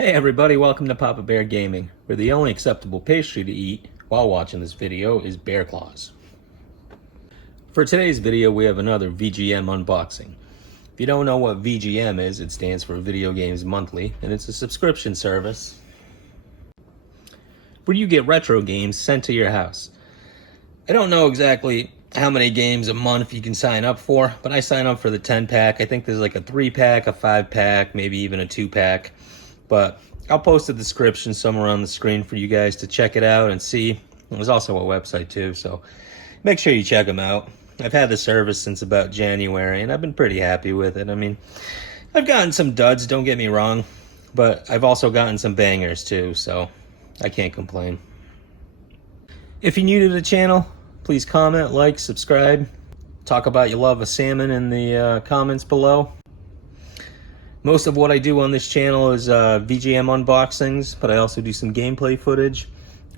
Hey everybody, welcome to Papa Bear Gaming, where the only acceptable pastry to eat while watching this video is bear claws. For today's video, we have another VGM unboxing. If you don't know what VGM is, it stands for Video Games Monthly, and it's a subscription service where you get retro games sent to your house. I don't know exactly how many games a month you can sign up for, but I sign up for the 10-pack. I think there's like a 3-pack, a 5-pack, maybe even a 2-pack. But I'll post a description somewhere on the screen for you guys to check it out and see. There's also a website too, so make sure you check them out. I've had the service since about January, and I've been pretty happy with it. I mean, I've gotten some duds, don't get me wrong, but I've also gotten some bangers too, so I can't complain. If you're new to the channel, please comment, like, subscribe. Talk about your love of salmon in the comments below. Most of what I do on this channel is VGM unboxings, but I also do some gameplay footage.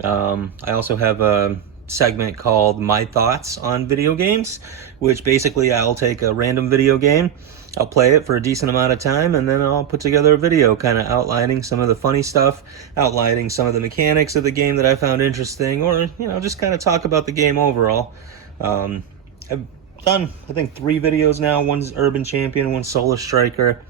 I also have a segment called My Thoughts on Video Games, which basically I'll take a random video game, I'll play it for a decent amount of time, and then I'll put together a video kind of outlining some of the funny stuff, outlining some of the mechanics of the game that I found interesting, or, you know, just kind of talk about the game overall. I've done, I think, 3 videos now. One's Urban Champion, one's Solar Striker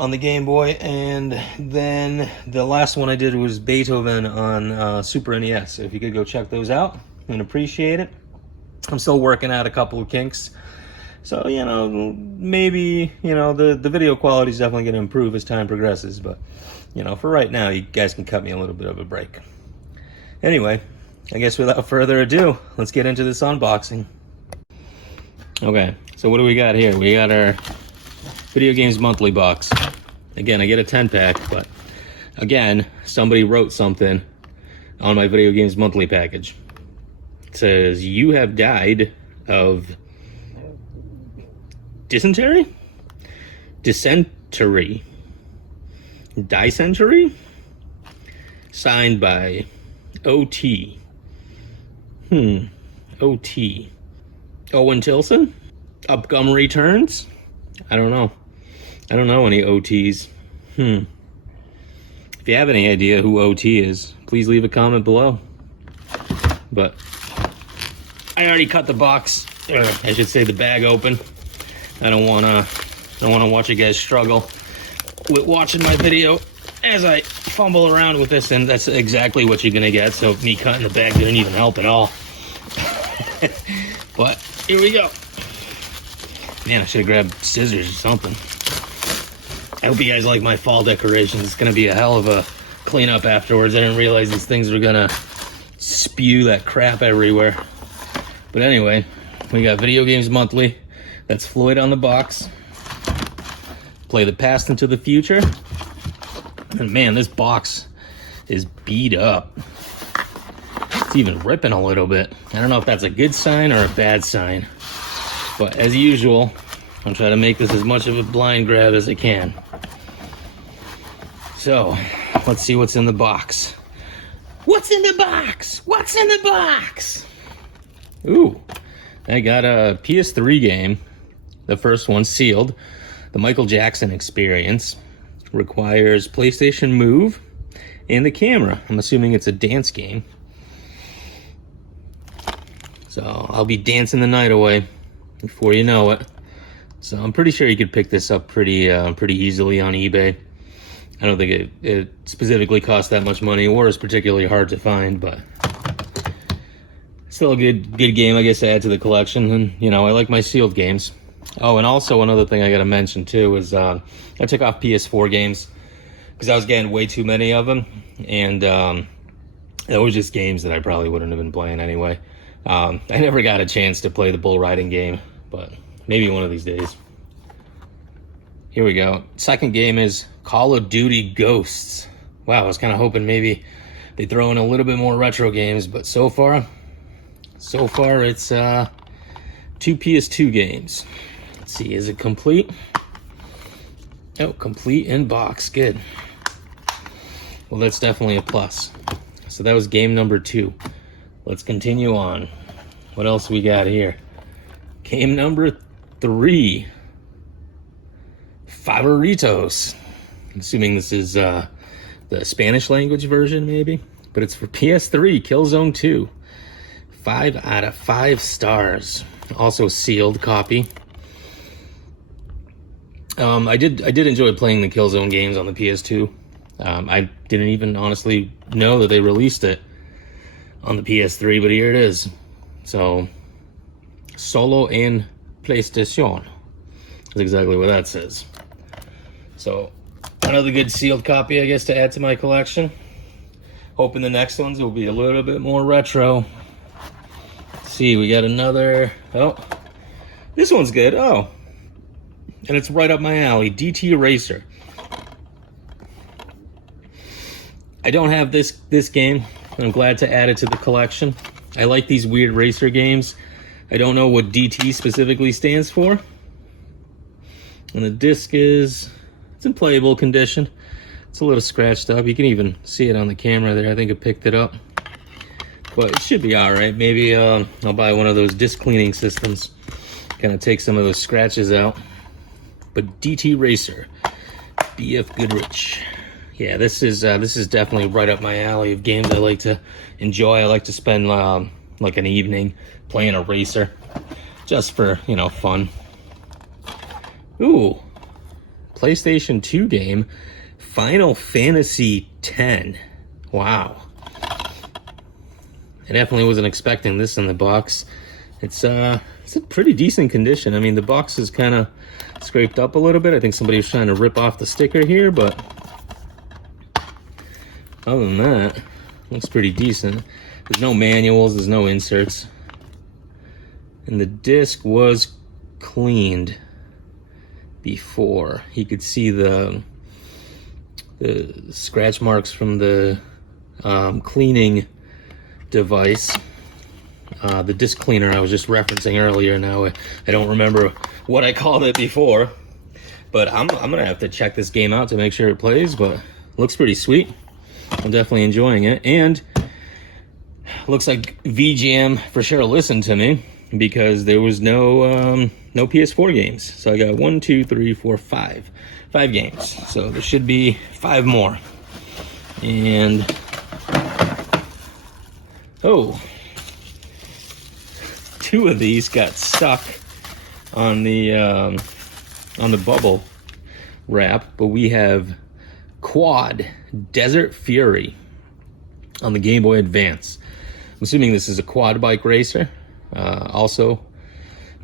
on the Game Boy, and then the last one I did was Beethoven on Super NES. So if you could go check those out, I'd appreciate it. I'm still working out a couple of kinks, so, you know, maybe, you know, the video quality is definitely going to improve as time progresses, but, you know, for right now, you guys can cut me a little bit of a break. Anyway, I guess without further ado, let's get into this unboxing. Okay, so what do we got here? We got our Video Games Monthly box. Again, I get a 10-pack, but again, somebody wrote something on my Video Games Monthly package. It says, you have died of dysentery? Dysentery? Dysentery? Signed by OT. OT. Owen Tilson? Upgum Returns? I don't know. I don't know any OTs. If you have any idea who OT is, please leave a comment below. But I already cut the box, or I should say the bag open. I don't wanna watch you guys struggle with watching my video as I fumble around with this, and that's exactly what you're gonna get. So me cutting the bag didn't even help at all. But here we go. Man, I should have grabbed scissors or something. I hope you guys like my fall decorations. It's going to be a hell of a cleanup afterwards. I didn't realize these things were going to spew that crap everywhere. But anyway, we got Video Games Monthly. That's Floyd on the box. Play the past into the future. And man, this box is beat up. It's even ripping a little bit. I don't know if that's a good sign or a bad sign. But as usual, I'm trying to make this as much of a blind grab as I can. So, let's see what's in the box. What's in the box? What's in the box? Ooh, I got a PS3 game. The first one sealed. The Michael Jackson Experience. Requires PlayStation Move and the camera. I'm assuming it's a dance game. So, I'll be dancing the night away before you know it. So I'm pretty sure you could pick this up pretty easily on eBay. I don't think it specifically costs that much money or is particularly hard to find, but still a good game, I guess, to add to the collection. And, you know, I like my sealed games. Oh, and also another thing I gotta mention too is I took off PS4 games because I was getting way too many of them, and that was just games that I probably wouldn't have been playing anyway. I never got a chance to play the bull riding game, but maybe one of these days. Here we go. Second game is Call of Duty Ghosts. Wow, I was kind of hoping maybe they throw in a little bit more retro games, but so far it's 2 PS2 games. Let's see, is it complete? Oh, complete in box. Good. Well, that's definitely a plus. So that was game number 2. Let's continue on. What else we got here? Game number 3. Favoritos. assuming this is the Spanish language version, maybe. But it's for PS3, Killzone 2. 5 out of 5 stars. Also sealed copy. I did enjoy playing the Killzone games on the PS2. I didn't even honestly know that they released it on the PS3, but here it is. So, solo en PlayStation. That's exactly what that says. So, another good sealed copy, I guess, to add to my collection. Hoping the next ones will be a little bit more retro. Let's see, we got another. Oh, this one's good. Oh, and it's right up my alley. DT Racer. I don't have this game. I'm glad to add it to the collection. I like these weird racer games. I don't know what DT specifically stands for. And the disc it's in playable condition. It's a little scratched up. You can even see it on the camera there. I think it picked it up. But it should be alright. Maybe I'll buy one of those disc cleaning systems. Kind of take some of those scratches out. But DT Racer. BF Goodrich. Yeah, this is definitely right up my alley of games I like to enjoy. I like to spend like an evening playing a racer. Just for, fun. Ooh. PlayStation 2 game. Final Fantasy X. Wow. I definitely wasn't expecting this in the box. It's a pretty decent condition. I mean, the box is kind of scraped up a little bit. I think somebody was trying to rip off the sticker here, but other than that, looks pretty decent. There's no manuals, there's no inserts. And the disc was cleaned before. You could see the scratch marks from the cleaning device. The disc cleaner I was just referencing earlier. Now I don't remember what I called it before, but I'm gonna have to check this game out to make sure it plays. But it looks pretty sweet. I'm definitely enjoying it, and looks like VGM for sure listened to me because there was no PS4 games. So I got 1, 2, 3, 4, 5 games. So there should be 5 more. And oh, 2 of these got stuck on the bubble wrap, but we have Quad Desert Fury on the Game Boy Advance. I'm assuming this is a quad bike racer. Also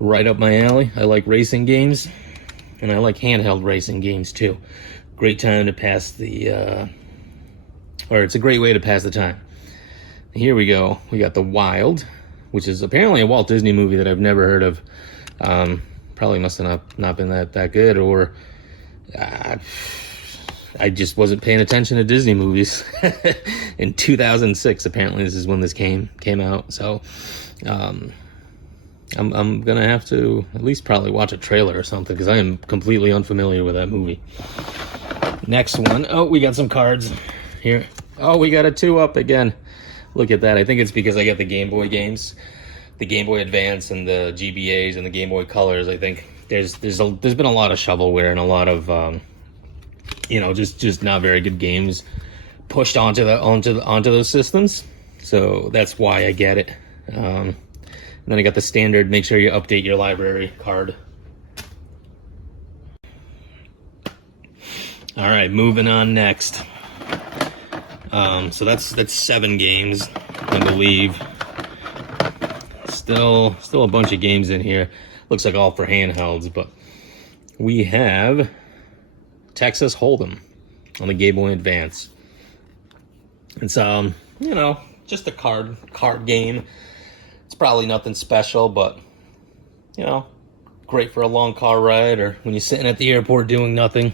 right up my alley. I like racing games, and I like handheld racing games too. Great time to pass it's a great way to pass the time. Here we go. We got The Wild, which is apparently a Walt Disney movie that I've never heard of. Probably must have not been that good, or I just wasn't paying attention to Disney movies. In 2006, apparently this is when this came out. So I'm gonna have to at least probably watch a trailer or something, because I am completely unfamiliar with that movie. Next one. Oh, we got some cards here. Oh, we got a 2-up again. Look at that. I think it's because I got the Game Boy games, the Game Boy Advance and the GBAs and the Game Boy Colors. I think there's been a lot of shovelware and a lot of just not very good games pushed onto those systems. So that's why I get it. And then I got the standard, make sure you update your library card. All right, moving on next. So that's 7 games, I believe. Still a bunch of games in here. Looks like all for handhelds, but we have Texas Hold'em on the Game Boy Advance. It's just a card game. It's probably nothing special, but great for a long car ride or when you're sitting at the airport doing nothing.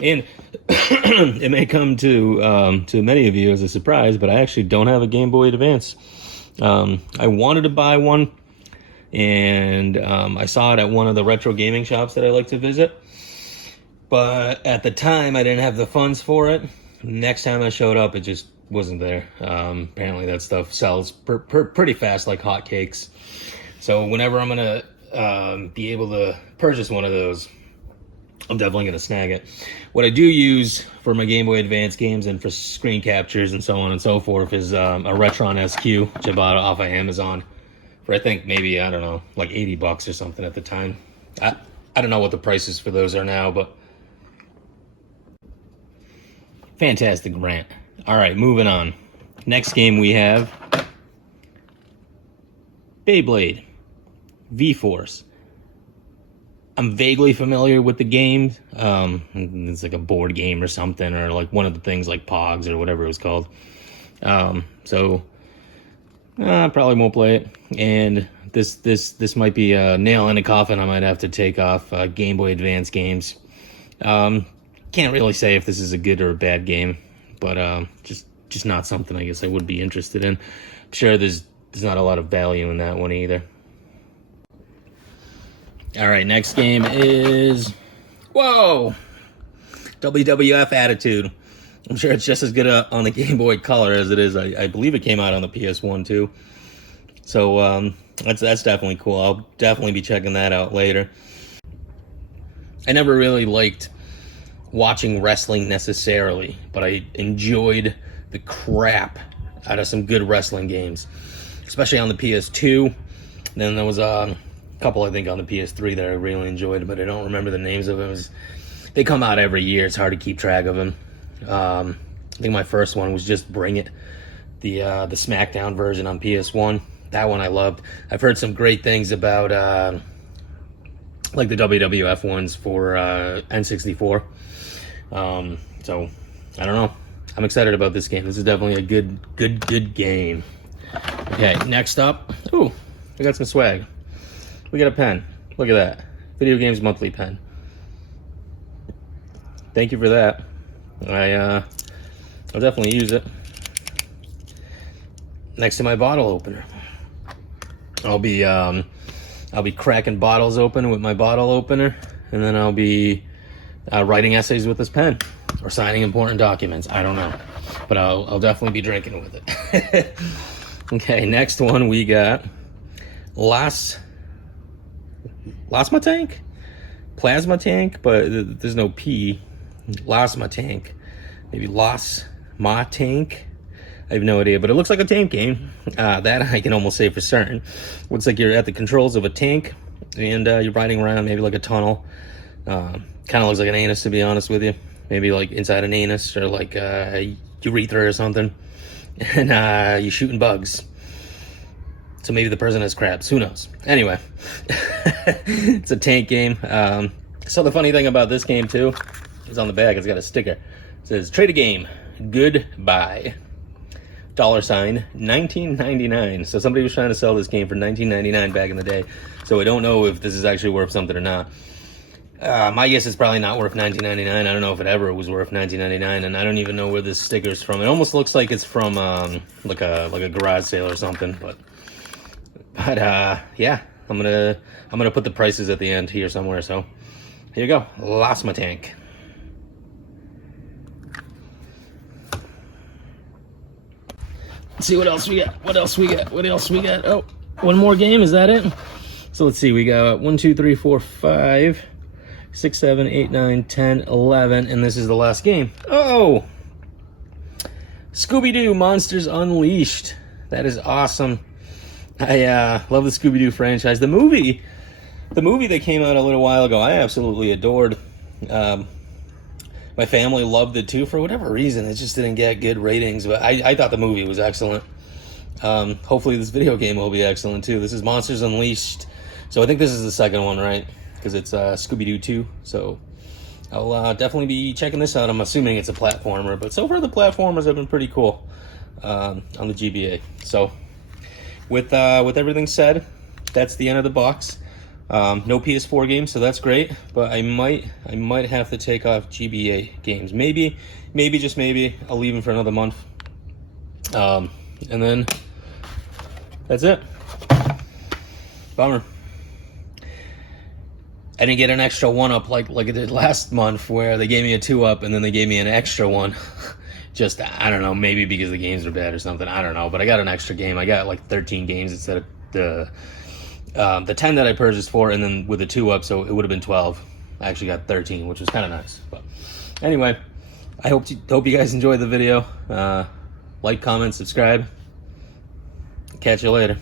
And it may come to many of you as a surprise, but I actually don't have a Game Boy Advance. I wanted to buy one, and I saw it at one of the retro gaming shops that I like to visit. But at the time, I didn't have the funds for it. Next time I showed up, it just wasn't there. Apparently that stuff sells pretty fast, like hotcakes. So whenever I'm going to be able to purchase one of those, I'm definitely going to snag it. What I do use for my Game Boy Advance games and for screen captures and so on and so forth is a Retron SQ, which I bought off of Amazon for, I think, maybe, I don't know, like $80 or something at the time. I don't know what the prices for those are now, but fantastic rant. All right, moving on. Next game we have Beyblade V-Force. I'm vaguely familiar with the game. It's like a board game or something, or like one of the things like Pogs or whatever it was called. So I probably won't play it. And this might be a nail in a coffin. I might have to take off Game Boy Advance games. Can't really say if this is a good or a bad game, but just not something I guess I would be interested in. I'm sure there's not a lot of value in that one either. All right, next game is, whoa, WWF Attitude. I'm sure it's just as good on the Game Boy Color as it is. I believe it came out on the PS1 too. So that's definitely cool. I'll definitely be checking that out later. I never really liked watching wrestling necessarily, but I enjoyed the crap out of some good wrestling games, especially on the PS2. Then there was a couple, I think, on the PS3 that I really enjoyed, but I don't remember the names of them. They come out every year. It's hard to keep track of them. I think my first one was just Bring It, the SmackDown version on PS1. That one I loved. I've heard some great things about like the WWF ones for N64. So I don't know. I'm excited about this game. This is definitely a good game. Okay, next up. Ooh, we got some swag. We got a pen. Look at that. Video Games Monthly pen. Thank you for that. I'll definitely use it. Next to my bottle opener. I'll be cracking bottles open with my bottle opener, and then I'll be writing essays with this pen, or signing important documents. I don't know, but I'll definitely be drinking with it. Okay, next one we got Plasma Tank, but there's no P. Plasma Tank, maybe Ma Tank. I have no idea, but it looks like a tank game. That I can almost say for certain. Looks like you're at the controls of a tank, and you're riding around maybe like a tunnel. Kind of looks like an anus, to be honest with you. Maybe like inside an anus, or like a urethra or something. And you're shooting bugs. So maybe the person has crabs. Who knows? Anyway, it's a tank game. So the funny thing about this game too is on the back. It's got a sticker. It says "Trade a game. Goodbye." $19.99. So somebody was trying to sell this game for $19.99 back in the day. So I don't know if this is actually worth something or not. My guess is probably not worth $19.99. I don't know if it ever was worth $19.99, and I don't even know where this sticker's from. It almost looks like it's from like a garage sale or something. But yeah, I'm gonna put the prices at the end here somewhere. So here you go, Plasma Tank. Let's see what else we got. Oh, one more game. Is that it? So let's see. We got 1, 2, 3, 4, 5, 6, 7, 8, 9, 10, 11, and this is the last game. Oh, Scooby-Doo Monsters Unleashed. That is awesome. I love the Scooby-Doo franchise. The movie that came out a little while ago, I absolutely adored. My family loved it too. For whatever reason, it just didn't get good ratings, but I thought the movie was excellent. Hopefully this video game will be excellent too. This is Monsters Unleashed. So I think this is the second one, right? Because it's Scooby-Doo 2. So I'll definitely be checking this out. I'm assuming it's a platformer, but so far the platformers have been pretty cool on the GBA. So with everything said, that's the end of the box. No PS4 games, so that's great. But I might have to take off GBA games. Maybe, just maybe, I'll leave them for another month. And then that's it. Bummer. I didn't get an extra 1-up like I did last month, where they gave me a 2-up and then they gave me an extra one. Just, I don't know, maybe because the games were bad or something. I don't know, but I got an extra game. I got like 13 games instead of the 10 that I purchased for, and then with a 2-up, so it would have been 12. I actually got 13, which was kind of nice. But anyway, I hope you guys enjoyed the video. Like, comment, subscribe. Catch you later.